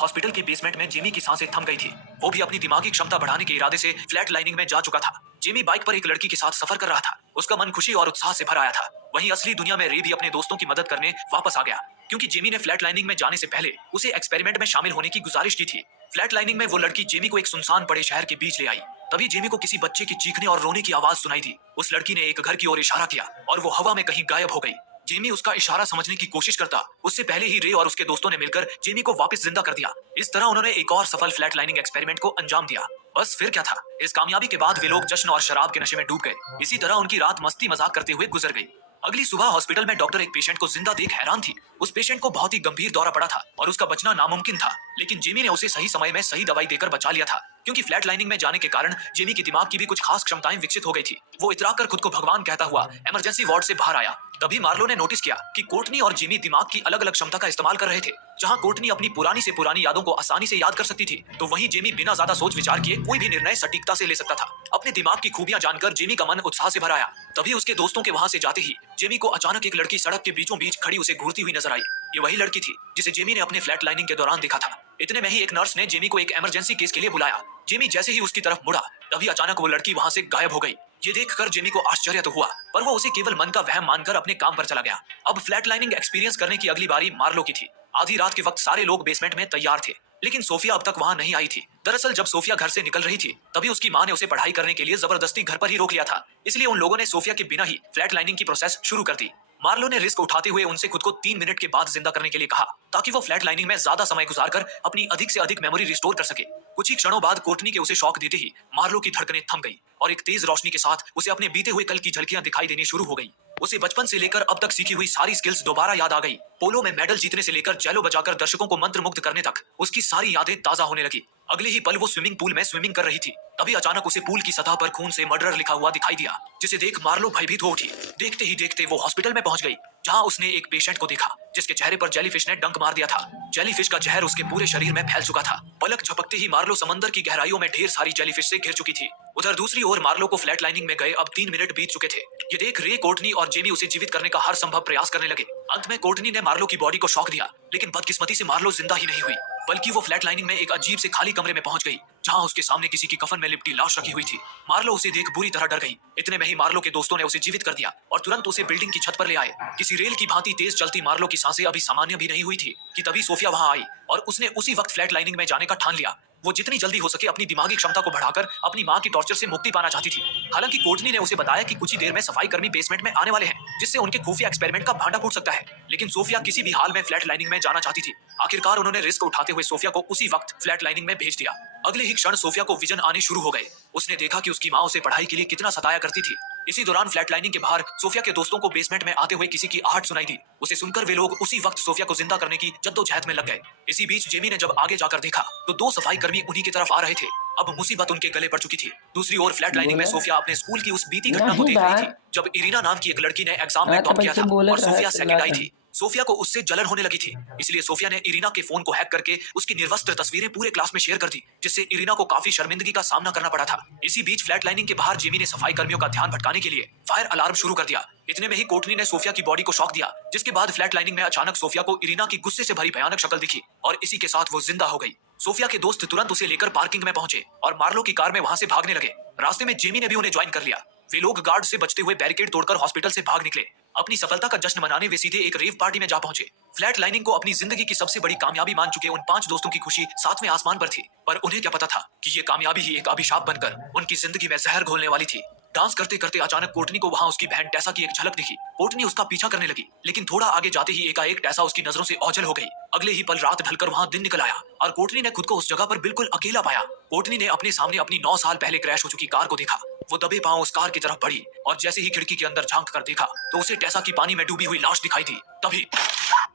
Hospital के basement में Jamie की सांसें थम गई थी। वो भी अपनी दिमागी क्षमता बढ़ाने के इरादे से फ्लैट लाइनिंग में जा चुका था। जेमी बाइक पर एक लड़की के साथ सफर कर रहा था। उसका मन खुशी और उत्साह से भर आया था। वहीं असली दुनिया में रे भी अपने दोस्तों की मदद करने वापस आ गया, क्योंकि जेमी ने फ्लैट लाइनिंग में जाने से पहले उसे एक्सपेरिमेंट में शामिल होने की गुजारिश की थी। फ्लैट लाइनिंग में वो लड़की जेमी को एक सुनसान पड़े शहर के बीच ले आई। तभी जेमी को किसी बच्चे की चीखने और रोने की आवाज सुनाई दी। उस लड़की ने एक घर की ओर इशारा किया और वो हवा में कहीं गायब हो गई। जेमी उसका इशारा समझने की कोशिश करता, उससे पहले ही रे और उसके दोस्तों ने मिलकर जेमी को वापस जिंदा कर दिया। इस तरह उन्होंने एक और सफल फ्लैट लाइनिंग एक्सपेरिमेंट को अंजाम दिया। बस फिर क्या था, इस कामयाबी के बाद वे लोग जश्न और शराब के नशे में डूब गए। इसी तरह उनकी रात मस्ती मजाक करते हुए गुजर गई। अगली सुबह हॉस्पिटल में डॉक्टर एक पेशेंट को जिंदा देख हैरान थी। उस पेशेंट को बहुत ही गंभीर दौरा पड़ा था और उसका बचना नामुमकिन था, लेकिन जेमी ने उसे सही समय में सही दवाई देकर बचा लिया था। क्योंकि फ्लैट लाइनिंग में जाने के कारण जेमी के दिमाग की भी कुछ खास क्षमताएं विकसित हो गई थी। वो इतराकर खुद को भगवान कहता हुआ इमरजेंसी वार्ड से बाहर आया। तभी मार्लो ने नोटिस किया कि कोर्टनी और जेमी दिमाग की अलग अलग क्षमता का इस्तेमाल कर रहे थे। जहां कोर्टनी अपनी पुरानी से पुरानी यादों को आसानी से याद कर सकती थी, तो वहीं जेमी बिना ज्यादा सोच विचार किए कोई भी निर्णय सटीकता से ले सकता था। अपने दिमाग की खूबियां जानकर जेमी का मन उत्साह से भर आया। तभी उसके दोस्तों के वहां से जाते ही जेमी को अचानक एक लड़की सड़क के बीचों बीच खड़ी उसे घूरती हुई नजर आई। ये वही लड़की थी जिसे जेमी ने अपने फ्लैट लाइनिंग के दौरान देखा था। इतने में ही एक नर्स ने जेमी को एक इमरजेंसी केस के लिए बुलाया। जेमी जैसे ही उसकी तरफ मुड़ा, तभी अचानक वो लड़की वहां से गायब हो गई। ये देखकर जेमी को आश्चर्य तो हुआ, पर वो उसे केवल मन का वहम मानकर अपने काम पर चला गया। अब फ्लैट लाइनिंग एक्सपीरियंस करने की अगली बारी मार्लो की थी। आधी रात के वक्त सारे लोग बेसमेंट में तैयार थे, लेकिन सोफिया अब तक वहां नहीं आई थी। दरअसल जब सोफिया घर से निकल रही थी, तभी उसकी मां ने उसे पढ़ाई करने के लिए जबरदस्ती घर पर ही रोक लिया था। इसलिए उन लोगों ने सोफिया के बिना ही फ्लैट लाइनिंग की प्रोसेस शुरू कर दी। मार्लो ने रिस्क उठाते हुए उनसे खुद को 3 मिनट के बाद जिंदा करने के लिए कहा, ताकि वो फ्लैट लाइनिंग में ज्यादा समय गुजारकर अपनी अधिक से अधिक मेमोरी रिस्टोर कर सके। कुछ ही क्षणों बाद कोर्टनी के उसे शॉक देते ही मार्लो की धड़कनें थम गई और एक तेज रोशनी के साथ उसे अपने बीते हुए कल की झलकियां दिखाई देनी शुरू हो गई। उसे बचपन से लेकर अब तक सीखी हुई सारी स्किल्स दोबारा याद आ गई। पोलो में मेडल जीतने से लेकर जेलो बजाकर दर्शकों को मंत्रमुग्ध करने तक उसकी सारी यादें ताजा होने लगी। अगले ही पल वो स्विमिंग पूल में स्विमिंग कर रही थी। तभी अचानक उसे पूल की सतह पर खून से मर्डर लिखा हुआ दिखाई दिया, जिसे देख मार्लो भयभीत हो उठी। देखते ही देखते वो हॉस्पिटल में पहुंच गई, जहां उसने एक पेशेंट को देखा जिसके चेहरे पर जेलीफिश ने डंक मार दिया था। जेलीफिश का जहर उसके पूरे शरीर में फैल चुका था। पलक झपकते ही मार्लो समंदर की गहराइयों में ढेर सारी जेलीफिश से घिर चुकी थी। उधर दूसरी ओर मार्लो को फ्लैट लाइनिंग में गए अब 3 मिनट बीत चुके थे। ये देख रे, कोर्टनी और जेमी उसे जीवित करने का हर संभव प्रयास करने लगे। अंत में कोर्टनी ने मार्लो की बॉडी को शॉक दिया, लेकिन बदकिस्मती से मार्लो जिंदा ही नहीं हुई, बल्कि वो फ्लैट लाइनिंग में एक अजीब से खाली कमरे में पहुंच गई, जहां उसके सामने किसी की कफन में लिपटी लाश रखी हुई थी। मार्लो उसे देख बुरी तरह डर गई। इतने में ही मार्लो के दोस्तों ने उसे जीवित कर दिया और तुरंत उसे बिल्डिंग की छत पर ले आए। किसी रेल की भांति तेज चलती मार्लो की सांसें अभी सामान्य भी नहीं हुई थी कि तभी सोफिया वहां आई और उसने उसी वक्त फ्लैट लाइनिंग में जाने का ठान लिया। वो जितनी जल्दी हो सके अपनी दिमागी क्षमता को बढ़ाकर अपनी मां की टॉर्चर से मुक्ति पाना चाहती थी। हालांकि कोर्टनी ने उसे बताया कि कुछ ही देर में सफाई कर्मी बेसमेंट में आने वाले हैं, जिससे उनके खुफिया एक्सपेरिमेंट का भांडा फूट सकता है। लेकिन सोफिया किसी भी हाल में फ्लैट लाइनिंग में जाना चाहती थी। आखिरकार उन्होंने रिस्क उठाते हुए सोफिया को उसी वक्त फ्लैट लाइनिंग में भेज दिया। अगले ही क्षण सोफिया को विजन आने शुरू हो गए। उसने देखा कि उसकी मां उसे पढ़ाई के लिए कितना सताया करती थी। इसी दौरान फ्लैट लाइनिंग के बाहर सोफिया के दोस्तों को बेसमेंट में आते हुए किसी की आहट सुनाई दी। उसे सुनकर वे लोग उसी वक्त सोफिया को जिंदा करने की जद्दोजहद में लग गए। इसी बीच जेमी ने जब आगे जाकर देखा, तो 2 सफाई कर्मी उन्हीं की तरफ आ रहे थे। अब मुसीबत उनके गले पड़ चुकी थी। दूसरी ओर फ्लैट लाइनिंग में सोफिया अपने स्कूल की उस बीती घटना को नहीं देख रही थी, बात जब इरीना नाम की एक लड़की ने एग्जाम में मैं तो टॉप किया बच्चे था बोलत और सोफिया रहा सेकंड आई चिल्लाता। थी। सोफिया को उससे जलन होने लगी थी, इसलिए सोफिया ने इरीना के फोन को हैक करके उसकी निर्वस्त्र तस्वीरें पूरे क्लास में शेयर कर दी, जिससे इरीना को काफी शर्मिंदगी का सामना करना पड़ा था। इसी बीच फ्लैट लाइनिंग के बाहर जेमी ने सफाई कर्मियों का ध्यान भटकाने के लिए फायर अलार्म शुरू कर दिया। इतने में ही कोर्टनी ने सोफिया की बॉडी को शॉक दिया, जिसके बाद फ्लैट लाइनिंग में अचानक सोफिया को इरीना की गुस्से से भरी भयानक शक्ल दिखी और इसी के साथ वो जिंदा हो गई। सोफिया के दोस्त तुरंत उसे लेकर पार्किंग में पहुंचे और मार्लो की कार में वहां से भागने लगे। रास्ते में जेमी ने भी उन्हें ज्वाइन कर लिया। वे लोग गार्ड से बचते हुए बैरिकेड तोड़कर हॉस्पिटल से भाग निकले। अपनी सफलता का जश्न मनाने वे सीधे एक रेव पार्टी में जा पहुंचे। फ्लैट लाइनिंग को अपनी जिंदगी की सबसे बड़ी कामयाबी मान चुके उन 5 दोस्तों की खुशी 7वें आसमान पर थी, पर उन्हें क्या पता था कि ये कामयाबी ही एक अभिशाप बनकर उनकी जिंदगी में जहर घोलने वाली थी। डांस करते करते अचानक कोर्टनी को वहां उसकी बहन टेसा की एक झलक दिखी। कोर्टनी उसका पीछा करने लगी, लेकिन थोड़ा आगे जाते ही एकाएक टेसा उसकी नजरों से ओझल हो गई। अगले ही पल रात ढलकर वहां दिन निकल आया और कोर्टनी ने खुद को उस जगह पर बिल्कुल अकेला पाया। कोर्टनी ने अपने सामने अपनी 9 साल पहले क्रैश हो चुकी कार को देखा। वो दबे पांव उस कार की तरफ बढ़ी और जैसे ही खिड़की के अंदर झांक कर देखा, तो उसे टेसा की पानी में डूबी हुई लाश दिखाई दी। तभी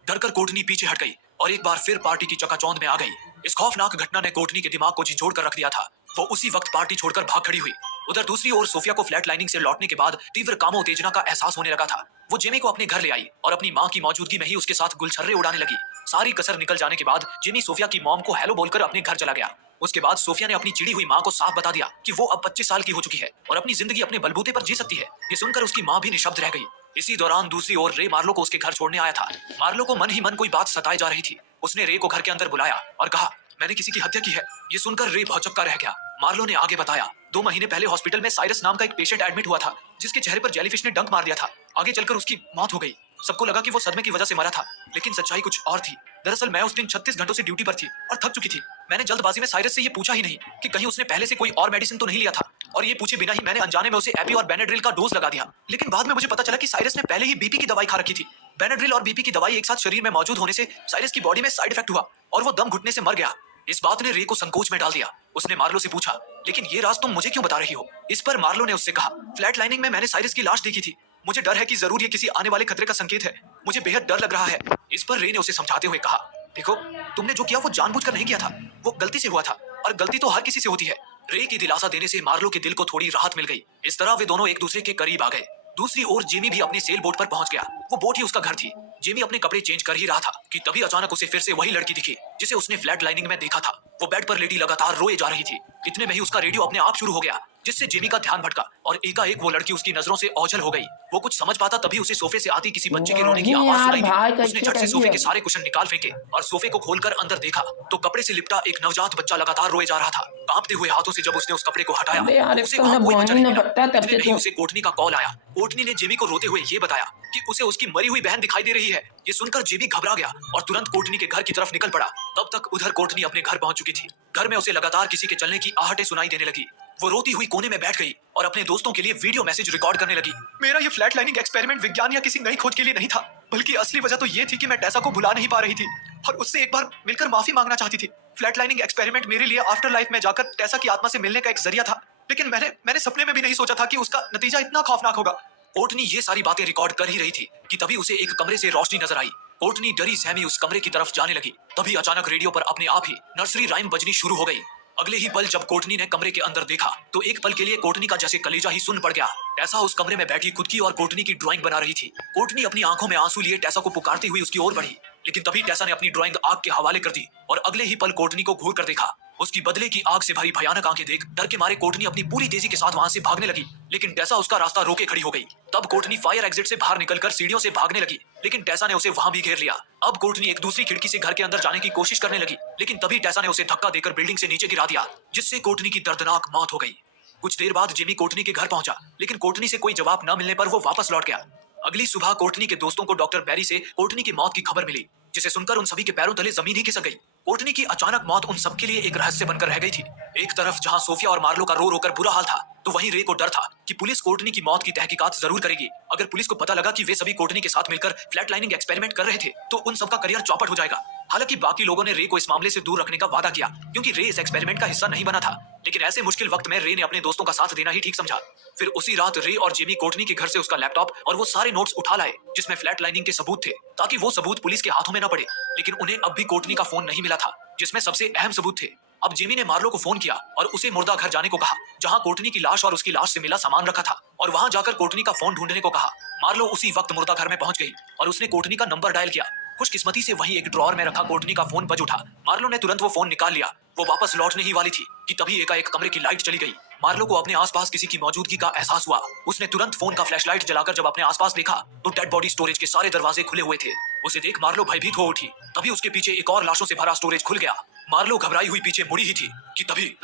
डरकर कोर्टनी पीछे हट गई और एक बार फिर पार्टी की चकाचौंध में आ गई। इस खौफनाक घटना ने कोर्टनी के दिमाग को झिझोड़ कर रख दिया था। वो उसी वक्त पार्टी छोड़कर भाग खड़ी हुई। उधर दूसरी ओर सोफिया को फ्लैट लाइनिंग से लौटने के बाद तीव्र कामोत्तेजना का एहसास होने लगा था। वो जेमी को अपने घर ले आई और अपनी मां की मौजूदगी में ही उसके साथ गुलछर्रे उड़ाने लगी। सारी कसर निकल जाने के बाद जेमी सोफिया की मॉम को हेलो बोलकर अपने घर चला गया। उसके बाद सोफिया ने अपनी चिड़ी हुई मां को साफ बता दिया कि वो अब 25 साल की हो चुकी है और अपनी जिंदगी अपने बलबूते पर जी सकती है। ये सुनकर उसकी मां भी निशब्द रह गई। इसी दौरान दूसरी ओर रे मार्लो को उसके घर छोड़ने आया था। मार्लो को मन ही मन कोई बात सताए जा रही थी। उसने रे को घर के अंदर बुलाया और कहा, मैंने किसी की हत्या की है। ये सुनकर रे भौचक्का रह गया। मार्लो ने आगे बताया, 2 महीने पहले हॉस्पिटल में साइरस नाम का एक पेशेंट एडमिट हुआ था, जिसके चेहरे पर जेलीफिश ने डंक मार दिया था। आगे चलकर उसकी मौत हो गई। सबको लगा कि वो सदमे की वजह से मरा था, लेकिन सच्चाई कुछ और थी। दरअसल मैं उस दिन 36 घंटों से ड्यूटी पर थी और थक चुकी थी। मैंने जल्दबाजी में साइरस से ये पूछा ही नहीं कि कहीं उसने पहले से कोई और मेडिसिन तो नहीं लिया था, और ये पूछे बिना ही मैंने अनजाने में उसे एपी और बेनेड्रिल का डोज लगा दिया। लेकिन बाद में मुझे पता चला कि साइरस ने पहले ही बीपी की दवाई खा रखी थी। बेनेड्रिल और बीपी की दवाई एक साथ शरीर में मौजूद होने से साइरस की बॉडी में साइड इफेक्ट हुआ और वो दम घुटने से मर गया। इस बात ने रे को संकोच में डाल दिया। उसने मार्लो से पूछा, लेकिन ये राज तुम मुझे क्यों बता रही हो? इस पर मार्लो ने उससे कहा, फ्लैट लाइनिंग में मैंने साइरस की लाश देखी थी। मुझे डर है कि जरूर ये किसी आने वाले खतरे का संकेत है। मुझे बेहद डर लग रहा है। इस पर रे ने उसे समझाते हुए कहा, देखो, तुमने जो किया वो जानबूझकर नहीं किया था, वो गलती से हुआ था, और गलती तो हर किसी से होती है। रे की दिलासा देने से मार्लो के दिल को थोड़ी राहत मिल गई। इस तरह वे दोनों एक दूसरे के करीब आ गए। दूसरी ओर जेमी भी अपने सेल बोट पर पहुंच गया। वो बोट ही उसका घर थी। जेमी अपने कपड़े चेंज कर ही रहा था कि तभी अचानक उसे फिर से वही लड़की दिखी जिसे उसने फ्लैट लाइनिंग में देखा था। वो बेड पर लेटी लगातार रोए जा रही थी। इतने में ही उसका रेडियो अपने आप शुरू हो गया, जिससे जेमी का ध्यान भटका और एकाएक वो लड़की उसकी नजरों से ओझल हो गई। वो कुछ समझ पाता तभी उसे सोफे से आती किसी बच्चे के रोने की नहीं आवाज यार सुनाई भाई, दी। उसने कैसे झट से सोफे रही के है? सारे कुशन निकाल फेंके और सोफे को खोलकर अंदर देखा तो कपड़े से लिपटा एक नवजात बच्चा लगातार रोए जा रहा था। कांपते हुए हाथों से जब उसने उस कपड़े को हटाया अबे यार, तो एक उसे तो वहां ना कोई बच्चा बनी नहीं ना मिला। बट्टा, तब इतने से में ही तो उसे कोटनी का कॉल आया। कोटनी ने जेमी को रोते हुए ये बताया कि उसे उसकी मरी हुई बहन दिखाई दे रही है। ये सुनकर जेमी घबरा गया और तुरंत कोटनी के घर की तरफ निकल पड़ा। तब तक उधर कोटनी अपने घर पहुंच चुकी थी। घर में उसे लगातार किसी के चलने की आहटें सुनाई देने लगी। वो रोती हुई कोने में बैठ गई और अपने दोस्तों के लिए वीडियो मैसेज रिकॉर्ड करने लगी। मेरा ये फ्लैट लाइनिंग एक्सपेरिमेंट विज्ञान या किसी नई खोज के लिए नहीं था, बल्कि असली वजह तो ये थी कि मैं टेसा को भुला नहीं पा रही थी और उससे एक बार मिलकर माफी मांगना चाहती थी। फ्लैट लाइनिंग एक्सपेरिमेंट मेरे लिए आफ्टर लाइफ में जाकर टेसा की आत्मा से मिलने का एक जरिया था, लेकिन मैंने सपने में भी नहीं सोचा था कि उसका नतीजा इतना खौफनाक होगा। कोर्टनी ये सारी बातें रिकॉर्ड कर ही रही थी कि तभी उसे एक कमरे से रोशनी नजर आई। कोर्टनी डरी सहमी उस कमरे की तरफ जाने लगी। तभी अचानक रेडियो पर अपने आप ही नर्सरी राइम बजनी शुरू हो गई। अगले ही पल जब कोर्टनी ने कमरे के अंदर देखा तो एक पल के लिए कोर्टनी का जैसे कलेजा ही सुन पड़ गया। टेसा उस कमरे में बैठी खुद की और कोर्टनी की ड्राइंग बना रही थी। कोर्टनी अपनी आंखों में आंसू लिए टेसा को पुकारती हुई उसकी ओर बढ़ी, लेकिन तभी टेसा ने अपनी ड्राइंग आग के हवाले कर दी और अगले ही पल कोर्टनी को घूर कर देखा। उसकी बदले की आग से भरी भयानक आंखें देख डर के मारे कोर्टनी अपनी पूरी तेजी के साथ वहां से भागने लगी, लेकिन टेसा उसका रास्ता रोके खड़ी हो गई। तब कोर्टनी फायर एग्जिट से बाहर निकलकर सीढ़ियों से भागने लगी, लेकिन टेसा ने उसे वहां भी घेर लिया। अब कोर्टनी एक दूसरी खिड़की से घर के अंदर जाने की कोशिश करने लगी, लेकिन तभी टेसा ने उसे धक्का देकर बिल्डिंग से नीचे गिरा दिया, जिससे कोर्टनी की दर्दनाक मौत हो गई। कुछ देर बाद जिमी कोर्टनी के घर पहुंचा, लेकिन कोर्टनी से कोई जवाब न मिलने पर वो वापस लौट गया। अगली सुबह कोर्टनी के दोस्तों को डॉक्टर बैरी से कोर्टनी की मौत की खबर मिली, जिसे सुनकर उन सभी के पैरों तले जमीन ही खिसक गई। कोर्टनी की अचानक मौत उन सबके लिए एक रहस्य बनकर रह गई थी। एक तरफ जहां सोफिया और मार्लो का रो रोकर बुरा हाल था, तो वहीं रे को डर था कि पुलिस कोर्टनी की मौत की तहकीकात जरूर करेगी। अगर पुलिस को पता लगा कि वे सभी कोर्टनी के साथ मिलकर फ्लैट लाइनिंग एक्सपेरिमेंट कर रहे थे, तो उन सबका करियर चौपट हो जाएगा। हालांकि बाकी लोगों ने रे को इस मामले से दूर रखने का वादा किया, क्योंकि रे इस एक्सपेरिमेंट का हिस्सा नहीं बना था। लेकिन ऐसे मुश्किल वक्त में रे ने अपने दोस्तों का साथ देना ही ठीक समझा। फिर उसी रात रे और जेमी कोर्टनी के घर से उसका लैपटॉप और वो सारे नोट्स उठा लाए जिसमें फ्लैट लाइनिंग के सबूत थे, ताकि वो सबूत पुलिस के हाथों में न पड़े। लेकिन उन्हें अब भी कोर्टनी का फोन नहीं मिला था, जिसमें सबसे अहम सबूत थे। अब जेमी ने मार्लो को फोन किया और उसे मुर्दा घर जाने को कहा, जहां कोर्टनी की लाश और उसकी लाश से मिला सामान रखा था, और वहां जाकर कोर्टनी का फोन ढूंढने को कहा। मार्लो उसी वक्त मुर्दा घर में पहुंच गई और उसने कोर्टनी का नंबर डायल किया। खुशकिस्मती से वहीं एक ड्रॉअर में रखा कोर्टनी का फोन बज उठा। मार्लो ने तुरंत वो फोन निकाल लिया। वो वापस लौटने ही वाली थी कि तभी एकाएक कमरे की लाइट चली गई। मार्लो को अपने आसपास किसी की मौजूदगी का एहसास हुआ। उसने तुरंत फोन का फ्लैशलाइट जलाकर जब अपने आसपास देखा तो डेड बॉडी स्टोरेज के सारे दरवाजे खुले हुए थे। उसे देख मार्लो भयभीत हो उठी। तभी उसके पीछे एक और लाशों से भरा स्टोरेज खुल गया। मार्लो घबराई हुई पीछे मुड़ी ही थी कि तभी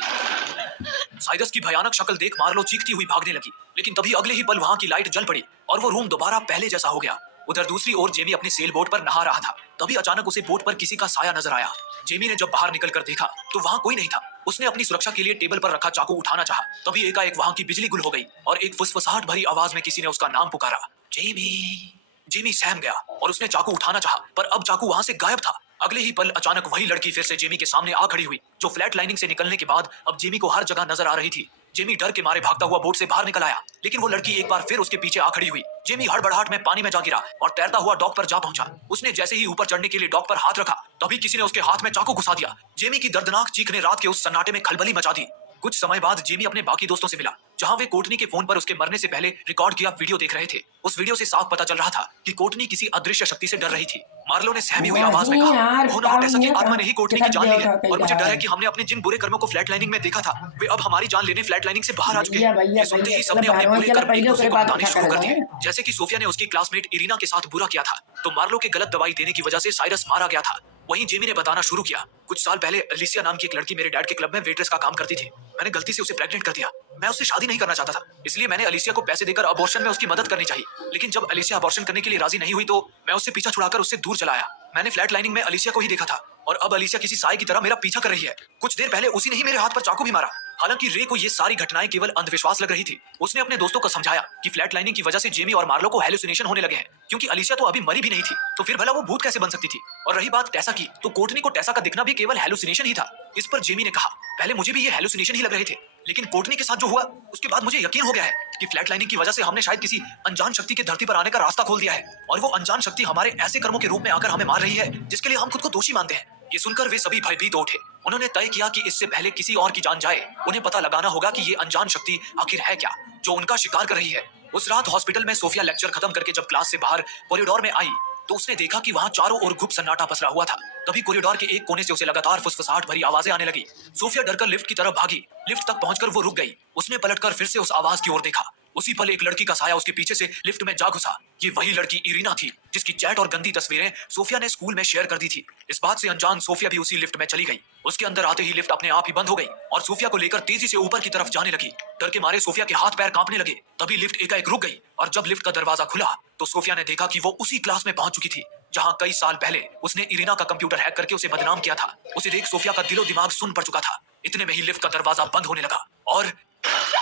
साइरस की भयानक शक्ल देख मार्लो चीखती हुई भागने लगी, लेकिन तभी अगले ही पल वहां की लाइट जल पड़ी और वो रूम दोबारा पहले जैसा हो गया। उधर दूसरी ओर जेमी अपने सेल बोट पर नहा रहा था। तभी अचानक उसे बोट पर किसी का साया नजर आया। जेमी ने जब बाहर निकलकर देखा तो वहां कोई नहीं था। उसने अपनी सुरक्षा के लिए टेबल पर रखा चाकू उठाना चाहा, तभी एकाएक वहां की बिजली गुल हो गई और एक फुसफुसाहट भरी आवाज में किसी ने उसका नाम पुकारा, जेमी। जेमी सहम गया और उसने चाकू उठाना चाहा, पर अब चाकू वहां से गायब था। अगले ही पल अचानक वही लड़की फिर से जेमी के सामने आ खड़ी हुई, जो फ्लैट लाइनिंग से निकलने के बाद अब जेमी को हर जगह नजर आ रही थी। जेमी डर के मारे भागता हुआ बोट से बाहर निकल आया, लेकिन वो लड़की एक बार फिर उसके पीछे आ खड़ी हुई। जेमी हड़बड़ाहट में पानी में जा गिरा और तैरता हुआ डॉक पर जा पहुंचा। उसने जैसे ही ऊपर चढ़ने के लिए डॉक पर हाथ रखा, तभी किसी ने उसके हाथ में चाकू घुसा दिया। जेमी की दर्दनाक चीख ने रात के उस सन्नाटे में खलबली मचा दी। कुछ समय बाद जेमी अपने बाकी दोस्तों से मिला, जहां वे कोर्टनी के फोन पर उसके मरने से पहले रिकॉर्ड किया वीडियो देख रहे थे। उस वीडियो से साफ पता चल रहा था कि कोर्टनी किसी अदृश्य शक्ति से डर रही थी। मार्लो ने सहमी हुई आवाज में कहा, ऐसा कि आत्मा ने ही कोर्टनी की जान ली है और मुझे डर है कि हमने अपने जिन बुरे कर्मों को फ्लैट लाइनिंग में देखा था, वे अब हमारी जान लेने फ्लैट लाइनिंग से बाहर आ चुके हैं। ये सुनते ही सबने अपने बुरे कर्म एक दूसरे को बताने शुरू कर दिए। जैसे कि सोफिया ने उसकी क्लासमेट इरीना के साथ बुरा किया था, तो मार्लो के गलत दवाई देने की वजह से साइरस मारा गया था। वहीं जेमी ने बताना शुरू किया, कुछ साल पहले अलिसिया नाम की एक लड़की मेरे डैड के क्लब में वेट्रेस का काम करती थी। मैंने गलती से उसे प्रेग्नेंट कर दिया। मैं उससे शादी नहीं करना चाहता था, इसलिए मैंने अलिसिया को पैसे देकर अबॉर्शन में उसकी मदद करनी चाहिए। लेकिन जब अलिसिया अबॉर्शन करने के लिए राजी नहीं हुई तो मैं उससे पीछा छुड़ाकर उससे दूर चला आया। मैंने फ्लैट लाइनिंग में अलिसिया को ही देखा था और अब अलिसिया किसी साय की तरह मेरा पीछा कर रही है। कुछ देर पहले उसी ने ही मेरे हाथ पर चाकू भी मारा। हालांकि रे को ये सारी घटनाएं केवल अंधविश्वास लग रही थी। उसने अपने दोस्तों को समझाया कि फ्लैट लाइनिंग की वजह से जेमी और मार्लो को हेलुसिनेशन होने लगे हैं, क्योंकि अलिसिया तो अभी मरी भी नहीं थी, तो फिर भला वो भूत कैसे बन सकती थी। और रही बात टेसा की, तो कोर्टनी को टेसा का दिखना भी केवल हेलुसिनेशन ही था। इस पर जेमी ने कहा, पहले मुझे भी ये हेलुसिनेशन ही लग रहे थे, लेकिन कोर्टनी के साथ जो हुआ उसके बाद मुझे यकीन हो गया है कि फ्लैट लाइनिंग की वजह से हमने शायद किसी अनजान शक्ति के धरती पर आने का रास्ता खोल दिया है, और वो अनजान शक्ति हमारे ऐसे कर्मों के रूप में आकर हमें मार रही है जिसके लिए हम खुद को दोषी मानते हैं। ये सुनकर वे सभी भयभीत उठे। उन्होंने तय किया कि इससे पहले किसी और की जान जाए, उन्हें पता लगाना होगा कि ये अनजान शक्ति आखिर है क्या जो उनका शिकार कर रही है। उस रात हॉस्पिटल में सोफिया लेक्चर खत्म करके जब क्लास से बाहर कॉरिडोर में आई तो उसने देखा कि वहां चारों ओर गुप्त सन्नाटा पसरा हुआ था। तभी कॉरिडोर के एक कोने से उसे लगातार फुसफुसाहट भरी आवाजें आने लगी। सोफिया डरकर लिफ्ट की तरफ भागी। लिफ्ट तक पहुंचकर वो रुक गई। उसने पलटकर फिर से उस आवाज की ओर देखा। उसी पल एक लड़की का साया उसके पीछे से लिफ्ट में जा घुसा। ये वही लड़की इरीना थी जिसकी चैट और गंदी तस्वीरें सोफिया ने स्कूल में शेयर कर दी थी। इस बात से अनजान सोफिया भी उसी लिफ्ट में चली गई। उसके अंदर आते ही लिफ्ट अपने आप ही बंद हो गई और सोफिया को लेकर तेजी से ऊपर की तरफ जाने लगी। डर के मारे सोफिया के हाथ पैर कांपने लगे। तभी लिफ्ट एकाएक रुक गई और जब लिफ्ट का दरवाजा खुला तो सोफिया ने देखा कि वो उसी क्लास में पहुंच चुकी थी जहां कई साल पहले उसने इरीना का कंप्यूटर हैक करके उसे बदनाम किया था। उसे देख सोफिया का दिलो दिमाग सुन पड़ चुका था। इतने में ही लिफ्ट का दरवाजा बंद होने लगा और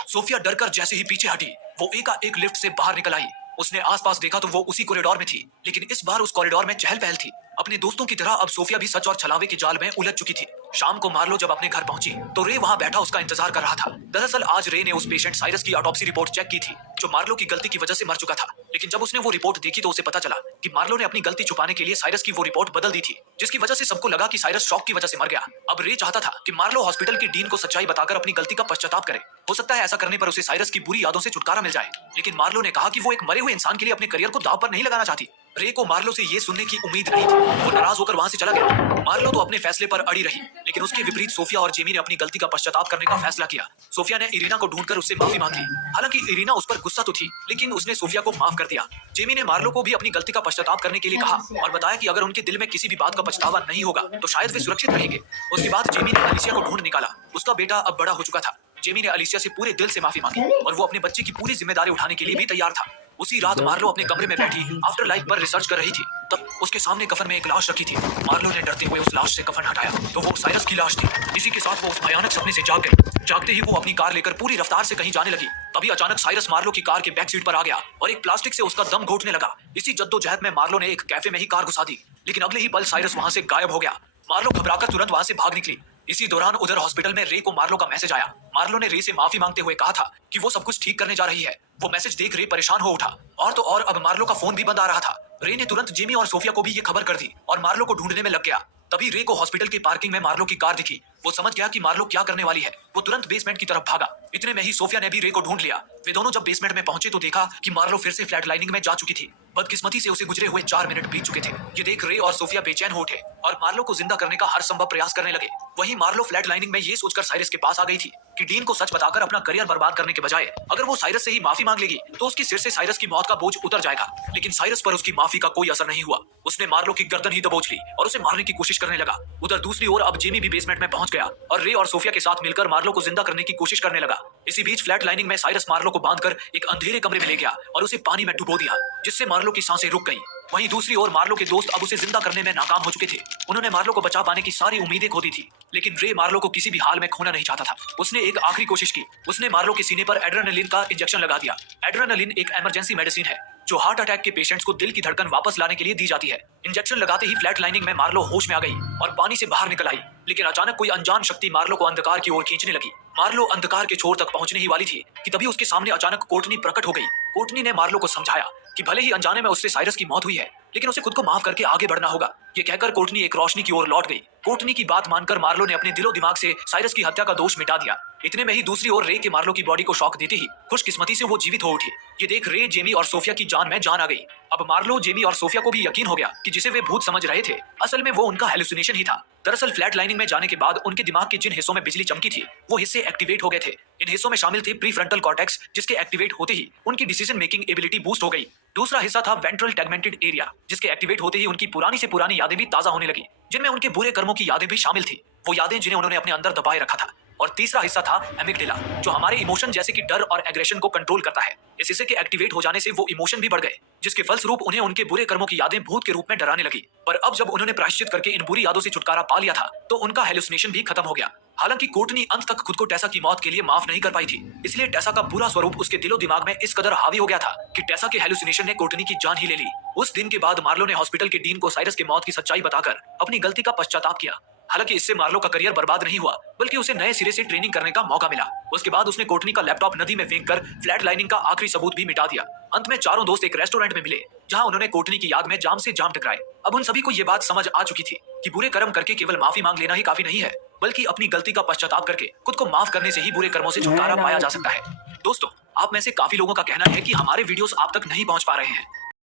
सोफिया डरकर जैसे ही पीछे हटी वो एकाएक लिफ्ट से बाहर निकल आई। उसने आसपास देखा तो वो उसी कॉरिडोर में थी, लेकिन इस बार उस कॉरिडोर में चहल पहल थी। अपने दोस्तों की तरह अब सोफिया भी सच और छलावे के जाल में उलझ चुकी थी। शाम को मार्लो जब अपने घर पहुंची तो रे वहां बैठा उसका इंतजार कर रहा था। दरअसल आज रे ने उस पेशेंट साइरस की ऑटोप्सी रिपोर्ट चेक की थी जो मार्लो की गलती की वजह से मर चुका था। लेकिन जब उसने वो रिपोर्ट देखी तो उसे पता चला कि मार्लो ने अपनी गलती छुपाने के लिए साइरस की वो रिपोर्ट बदल दी थी, जिसकी वजह से सबको लगा कि साइरस शॉक की वजह से मर गया। अब रे चाहता था कि मार्लो हॉस्पिटल के डीन को सच्चाई बताकर अपनी गलती का पश्चाताप करे। हो सकता है ऐसा करने पर उसे साइरस की बुरी यादों से छुटकारा मिल जाए। लेकिन मार्लो ने कहा कि वो एक मरे हुए इंसान के लिए अपने करियर को दांव पर नहीं लगाना चाहती। रे को मार्लो से ये सुनने की उम्मीद नहीं थी। वो नाराज होकर वहां से चला गया। मार्लो तो अपने फैसले पर अड़ी रही, लेकिन उसके विपरीत सोफिया और जेमी ने अपनी गलती का पश्चाताप करने का फैसला किया। सोफिया ने इरीना को ढूंढकर उससे माफी मांग ली। हालांकि इरीना उस पर गुस्सा तो थी, लेकिन उसने सोफिया को माफ कर दिया। जेमी ने मार्लो को भी अपनी गलती का पश्चाताप करने के लिए कहा और बताया कि अगर उनके दिल में किसी भी बात का पछतावा नहीं होगा तो शायद वे सुरक्षित रहेंगे। उसके बाद जेमी ने अलिसिया को ढूंढ निकाला। उसका बेटा अब बड़ा हो चुका था। जेमी ने अलिसिया से पूरे दिल से माफी मांगी और वो अपने बच्चे की पूरी जिम्मेदारी उठाने के लिए भी तैयार था। उसी रात मार्लो अपने कमरे में बैठी आफ्टर लाइफ पर रिसर्च कर रही थी। तब उसके सामने कफन में एक लाश रखी थी। मार्लो ने डरते हुए उस लाश से कफन हटाया तो वो साइरस की लाश थी। इसी के साथ वो उस भयानक सपने से जाग गई। जागते ही वो अपनी कार लेकर पूरी रफ्तार से कहीं जाने लगी। तभी अचानक साइरस मार्लो की कार के बैक सीट पर आ गया और एक प्लास्टिक से उसका दम घोटने लगा। इसी जद्दोजहद में मार्लो ने एक कैफे में ही कार घुसा दी, लेकिन अगले ही पल साइरस वहां से गायब हो गया। मार्लो घबराकर तुरंत वहां से भाग निकली। इसी दौरान उधर हॉस्पिटल में रे को मार्लो का मैसेज आया। मार्लो ने रे से माफी मांगते हुए कहा था कि वो सब कुछ ठीक करने जा रही है। वो मैसेज देख रे परेशान हो उठा और तो और अब मार्लो का फोन भी बंद आ रहा था। रे ने तुरंत जेमी और सोफिया को भी ये खबर कर दी और मार्लो को ढूंढने में लग गया। तभी रे को हॉस्पिटल की पार्किंग में मार्लो की कार दिखी। वो समझ गया कि मार्लो क्या करने वाली है। वो तुरंत बेसमेंट की तरफ भागा। इतने में ही सोफिया ने भी रे को ढूंढ लिया। वे दोनों जब बेसमेंट में पहुंचे तो देखा कि मार्लो फिर से फ्लैट लाइनिंग में जा चुकी थी। बदकिस्मती से उसे गुजरे हुए 4 मिनट बीत चुके थे। ये देख रे और सोफिया बेचैन हो उठे और मार्लो को जिंदा करने का हर संभव प्रयास करने लगे। वहीं मार्लो फ्लैट लाइनिंग में ये सोचकर साइरस के पास आ गई थी कि डीन को सच बताकर अपना करियर बर्बाद करने के बजाय अगर वो साइरस से ही माफी मांग लेगी तो उसके सिर से साइरस की मौत का बोझ उतर जाएगा। लेकिन साइरस पर उसकी माफी का कोई असर नहीं हुआ। उसने मार्लो की गर्दन ही दबोच ली और उसे मारने की कोशिश करने लगा। उधर दूसरी ओर अब जेमी भी बेसमेंट में पहुंच गया और रे और सोफिया के साथ मिलकर मार्लो को जिंदा करने की कोशिश करने लगा। इसी बीच फ्लैट लाइनिंग में साइरस मार्लो को बांधकर एक अंधेरे कमरे में ले गया और उसे पानी में डुबो दिया, जिससे मार्लो की सांसें रुक गई। वहीं दूसरी ओर मार्लो के दोस्त अब उसे जिंदा करने में नाकाम हो चुके थे। उन्होंने मार्लो को बचा पाने की सारी उम्मीदें खो दी थी, लेकिन रे मार्लो को किसी भी हाल में खोना नहीं चाहता था। उसने एक आखिरी कोशिश की। उसने मार्लो के सीने पर एड्रेनालिन का इंजेक्शन लगा दिया। एड्रेनालिन एक इमरजेंसी मेडिसिन है जो हार्ट अटैक के पेशेंट्स को दिल की धड़कन वापस लाने के लिए दी जाती है। इंजेक्शन लगाते ही फ्लैट लाइनिंग में मार्लो होश में आ गई और पानी से बाहर निकल आई, लेकिन अचानक कोई अनजान शक्ति मार्लो को अंधकार की ओर खींचने लगी। मार्लो अंधकार के छोर तक पहुंचने ही वाली थी कि तभी उसके सामने अचानक कोर्टनी प्रकट हो गई। कोर्टनी ने मार्लो को समझाया कि भले ही अनजाने में उससे साइरस की मौत हुई है, लेकिन उसे खुद को माफ करके आगे बढ़ना होगा। ये कहकर कोर्टनी एक रोशनी की ओर लौट गई। कोर्टनी की बात मानकर मार्लो ने अपने दिलो दिमाग से साइरस की हत्या का दोष मिटा दिया। इतने में ही दूसरी ओर रे के मार्लो की बॉडी को शॉक देते ही खुशकिस्मती से वो जीवित हो उठी। ये देख रे, जेमी और सोफिया की जान में जान आ गई। अब मार्लो, जेमी और सोफिया को भी यकीन हो गया कि जिसे वे भूत समझ रहे थे असल में वो उनका हेलुसिनेशन ही था। दरअसल फ्लैट लाइनिंग में जाने के बाद उनके दिमाग के जिन हिस्सों में बिजली चमकी थी वो हिस्से एक्टिवेट हो गए थे। इन हिस्सों में शामिल थे प्रीफ्रंटल कॉर्टेक्स, जिसके एक्टिवेट होते ही उनकी डिसीजन मेकिंग एबिलिटी बूस्ट हो गई। दूसरा हिस्सा था वेंट्रल टैगमेंटेड एरिया, जिसके एक्टिवेट होते ही उनकी पुरानी से पुरानी यादें भी ताजा होने लगी, जिनमें उनके बुरे कर्मों की यादें भी शामिल थी, वो यादें जिन्हें उन्होंने अपने अंदर दबाए रखा था। और तीसरा हिस्सा था एमिगडाला, जो हमारे इमोशन जैसे कि डर और एग्रेशन को कंट्रोल करता है। इस हिस्से के एक्टिवेट हो जाने से वो इमोशन भी बढ़ गए, जिसके फलस्वरूप उन्हें उनके बुरे कर्मों की यादें भूत के रूप में डराने लगी। पर अब जब उन्होंने प्रायश्चित करके इन बुरी यादों से छुटकारा पा लिया था, तो उनका हेलुसिनेशन भी खत्म हो गया। हालांकि कोर्टनी अंत तक खुद को टेसा की मौत के लिए माफ नहीं कर पाई थी, इसलिए टेसा का बुरा स्वरूप उसके दिलो दिमाग में इस कदर हावी हो गया था कि टेसा के हेलुसिनेशन ने कोर्टनी की जान ही ले ली। उस दिन के बाद मार्लो ने हॉस्पिटल के डीन को साइरस की मौत की सच्चाई बताकर अपनी गलती का पश्चाताप किया। हालांकि इससे मार्लो का करियर बर्बाद नहीं हुआ, बल्कि उसे नए सिरे से ट्रेनिंग करने का मौका मिला। उसके बाद उसने कोर्टनी का लैपटॉप नदी में फेंक कर फ्लैट लाइनिंग का आखिरी सबूत भी मिटा दिया। अंत में चारों दोस्त एक रेस्टोरेंट में मिले, जहां उन्होंने कोर्टनी की याद में जाम से जाम टकराए। अब उन सभी को ये बात समझ आ चुकी थी कि बुरे कर्म करके केवल माफी मांग लेना ही काफी नहीं है, बल्कि अपनी गलती का पश्चाताप करके खुद को माफ करने से ही बुरे कर्मों से छुटकारा पाया जा सकता है। दोस्तों, आप में से काफी लोगों का कहना है कि हमारे वीडियोस आप तक नहीं पहुंच पा रहे हैं,